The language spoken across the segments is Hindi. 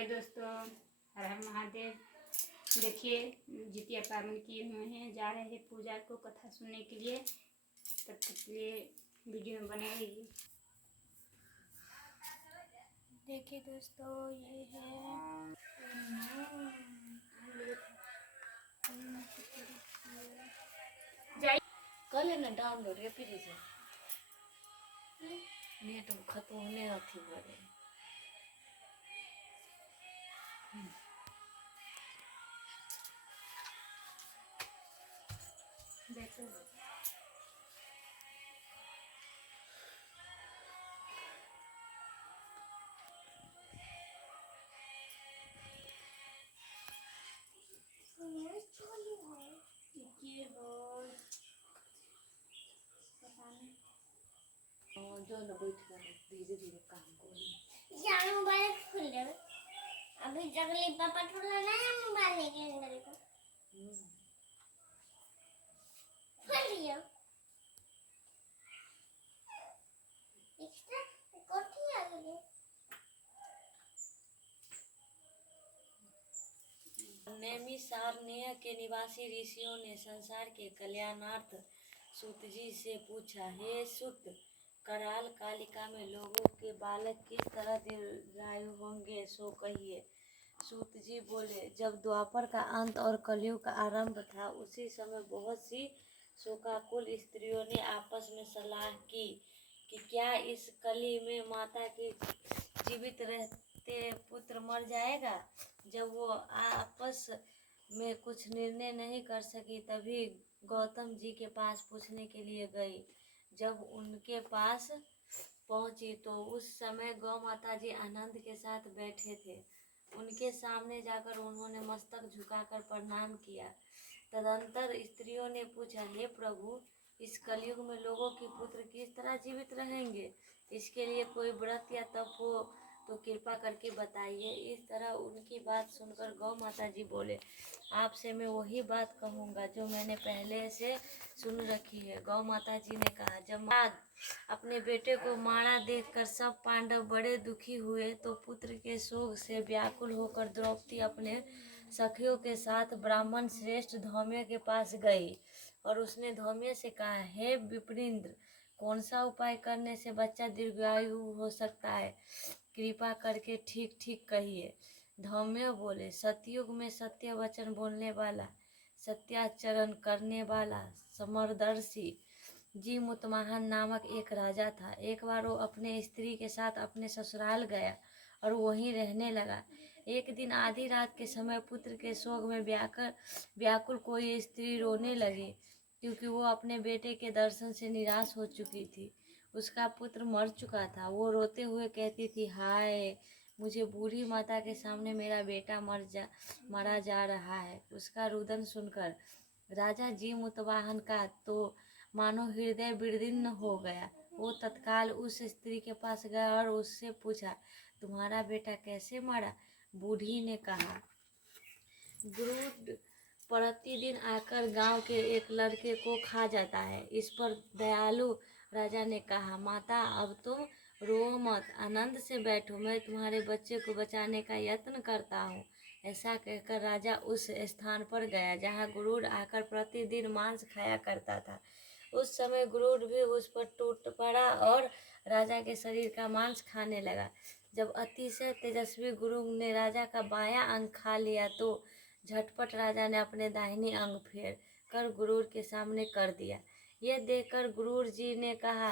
हेलो दोस्तों, हर हर महादेव। देखिए, जितिया पावन किए हुए हैं, जा रहे हैं पूजा को कथा सुनने के लिए। तब तक के लिए वीडियो में बने रहिए। देखिए दोस्तों, ये है कर लेना डाउनलोड या फिर से नेट खत्म होने अथी बड़े देखो ये हो पता नहीं जो न बैठ गए धीरे धीरे काम करो। जान मोबाइल खोल ले अभी जगली पापा ठोला ना मोबाइल लेके अंदर को खोल लियो एक्स्ट्रा कोठी आ गई। नैमिषारण्य के निवासी ऋषियों ने संसार के कल्याणार्थ सूत जी से पूछा, हे सूत, कराल कालिका में लोगों के बालक किस तरह दीर्घायु होंगे, सो कहिए। सूत जी बोले, जब द्वापर का अंत और कलयुग का आरंभ था, उसी समय बहुत सी शोकाकुल स्त्रियों ने आपस में सलाह की कि क्या इस कली में माता के जीवित रहते पुत्र मर जाएगा। जब वो आपस में कुछ निर्णय नहीं कर सकी, तभी गौतम जी के पास पूछने के लिए गई। जब उनके पास पहुंची तो उस समय गौ माता जी आनंद के साथ बैठे थे। उनके सामने जाकर उन्होंने मस्तक झुकाकर प्रणाम किया। तदंतर स्त्रियों ने पूछा, हे प्रभु, इस कलयुग में लोगों के पुत्र किस तरह जीवित रहेंगे? इसके लिए कोई व्रत या तप हो तो कृपा करके बताइए। इस तरह उनकी बात सुनकर गौ माता जी बोले, आपसे मैं वही बात कहूँगा जो मैंने पहले से सुन रखी है। गौ माता जी ने कहा, जब अपने बेटे को मारा देखकर सब पांडव बड़े दुखी हुए तो पुत्र के शोक से व्याकुल होकर द्रौपदी अपने सखियों के साथ ब्राह्मण श्रेष्ठ धौम्य के पास गई और उसने धौम्य से कहा, हे विप्रेंद्र, कौन सा उपाय करने से बच्चा दीर्घायु हो सकता है? कृपा करके ठीक ठीक कहिए। धौम्य बोले, सतयुग में सत्य वचन बोलने वाला, सत्याचरण करने वाला, समरदर्शी जीमुतवाहन नामक एक राजा था। एक बार वो अपने स्त्री के साथ अपने ससुराल गया और वहीं रहने लगा। एक दिन आधी रात के समय पुत्र के शोक में व्याकुल कोई स्त्री रोने लगी, क्योंकि वो अपने बेटे के दर्शन से निराश हो चुकी थी। उसका पुत्र मर चुका था। वो रोते हुए कहती थी, हाय, मुझे बूढ़ी माता के सामने मेरा बेटा मरा जा रहा है। उसका रुदन सुनकर राजा जीमुतवाहन का तो मानो हृदय विदीर्ण हो गया। वो तत्काल उस स्त्री के पास गया और उससे पूछा, तुम्हारा बेटा कैसे मरा? बूढ़ी ने कहा, गुरु प्रतिदिन आकर गांव के एक लड़के को खा जाता है। इस पर दयालु राजा ने कहा, माता, अब तुम रो मत, आनंद से बैठो, मैं तुम्हारे बच्चे को बचाने का यत्न करता हूँ। ऐसा कहकर राजा उस स्थान पर गया जहाँ गुरुड़ आकर प्रतिदिन मांस खाया करता था। उस समय गुरुड़ भी उस पर टूट पड़ा और राजा के शरीर का मांस खाने लगा। जब अतिशय तेजस्वी गुरु ने राजा का बायां अंग खा लिया तो झटपट राजा ने अपने दाहिनी अंग फेर कर गुरुड़ के सामने कर दिया। यह देखकर गुरुड़ जी ने कहा,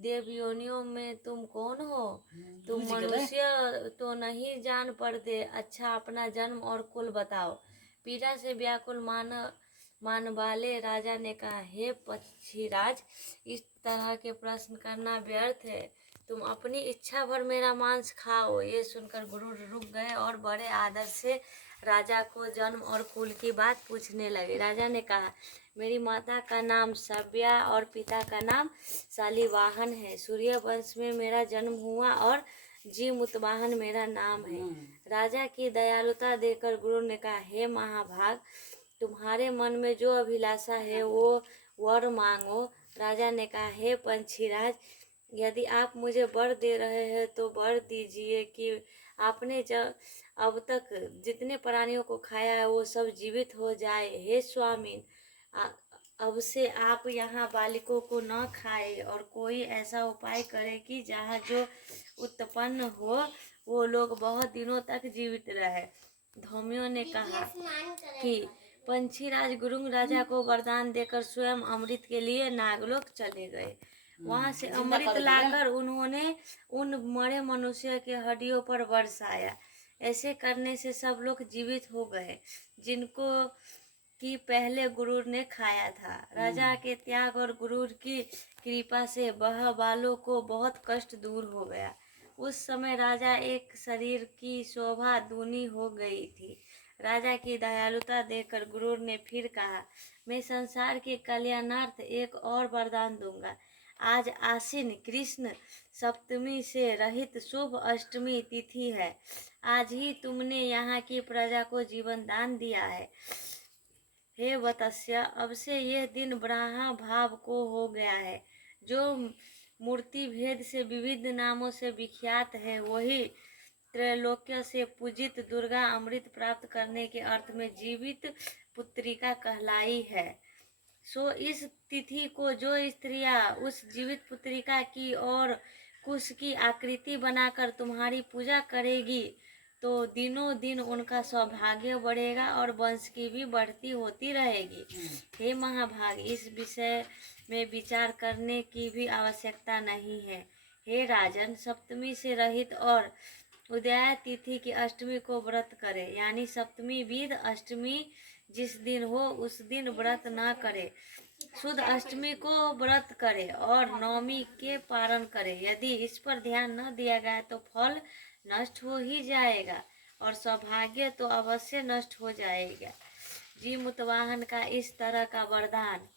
देव योनियों में तुम कौन हो? तुम मनुष्य तो नहीं जान पड़ते। अच्छा, अपना जन्म और कुल बताओ। पीड़ा से व्याकुल मान वाले राजा ने कहा, हे पक्षीराज, इस तरह के प्रश्न करना व्यर्थ है। तुम अपनी इच्छा भर मेरा मांस खाओ। ये सुनकर गुरु रुक गए और बड़े आदर से राजा को जन्म और कुल की बात पूछने लगे। राजा ने कहा, मेरी माता का नाम सव्या और पिता का नाम शालिवाहन है। सूर्य वंश में मेरा जन्म हुआ और जीमुतवाहन मेरा नाम है। राजा की दयालुता देखकर गुरु ने कहा, हे महाभाग, तुम्हारे मन में जो अभिलाषा है वो वर मांगो। राजा ने कहा, हे पंछीराज, यदि आप मुझे वर दे रहे हैं तो वर दीजिए कि आपने जब अब तक जितने प्राणियों को खाया है वो सब जीवित हो जाए। हे स्वामी, अब से आप यहाँ बालकों को न खाए और कोई ऐसा उपाय करे कि जहाँ जो उत्पन्न हो वो लोग बहुत दिनों तक जीवित रहे। धौमियों ने कहा स्नान करे कि पंछीराज गुरुंग राजा को वरदान देकर स्वयं अमृत के लिए नागलोक चले गए। वहां से अमृत लाकर उन्होंने उन मरे मनुष्य के हड्डियों पर बरसाया। ऐसे करने से सब लोग जीवित हो गए जिनको कि पहले गुरुर ने खाया था। राजा के त्याग और गुरुर की कृपा से वह बालों को बहुत कष्ट दूर हो गया। उस समय राजा एक शरीर की शोभा दूनी हो गई थी। राजा की दयालुता देखकर गुरुर ने फिर कहा, मैं संसार के कल्याणार्थ एक और वरदान दूंगा। आज आश्विन कृष्ण सप्तमी से रहित शुभ अष्टमी तिथि है। आज ही तुमने यहाँ की प्रजा को जीवन दान दिया है। हे वत्स्य, अब से यह दिन ब्रह्मा भाव को हो गया है। जो मूर्ति भेद से विविध नामों से विख्यात है वही त्रैलोक्य से पूजित दुर्गा अमृत प्राप्त करने के अर्थ में जीवित पुत्रिका कहलाई है। सो इस तिथि को जो स्त्रियां उस जीवित पुत्रिका की और कुश की आकृति बनाकर तुम्हारी पूजा करेगी तो दिनों दिन उनका सौभाग्य बढ़ेगा और वंश की भी बढ़ती होती रहेगी। हे महाभाग, इस विषय में विचार करने की भी आवश्यकता नहीं है। हे राजन, सप्तमी से रहित और उदया तिथि की अष्टमी को व्रत करे, यानी सप्तमी विद अष्टमी जिस दिन हो उस दिन व्रत न करे। शुद्ध अष्टमी को व्रत करे और नवमी के पारण करे। यदि इस पर ध्यान न दिया गया तो फल नष्ट हो ही जाएगा और सौभाग्य तो अवश्य नष्ट हो जाएगा। जी मुतवाहन का इस तरह का वरदान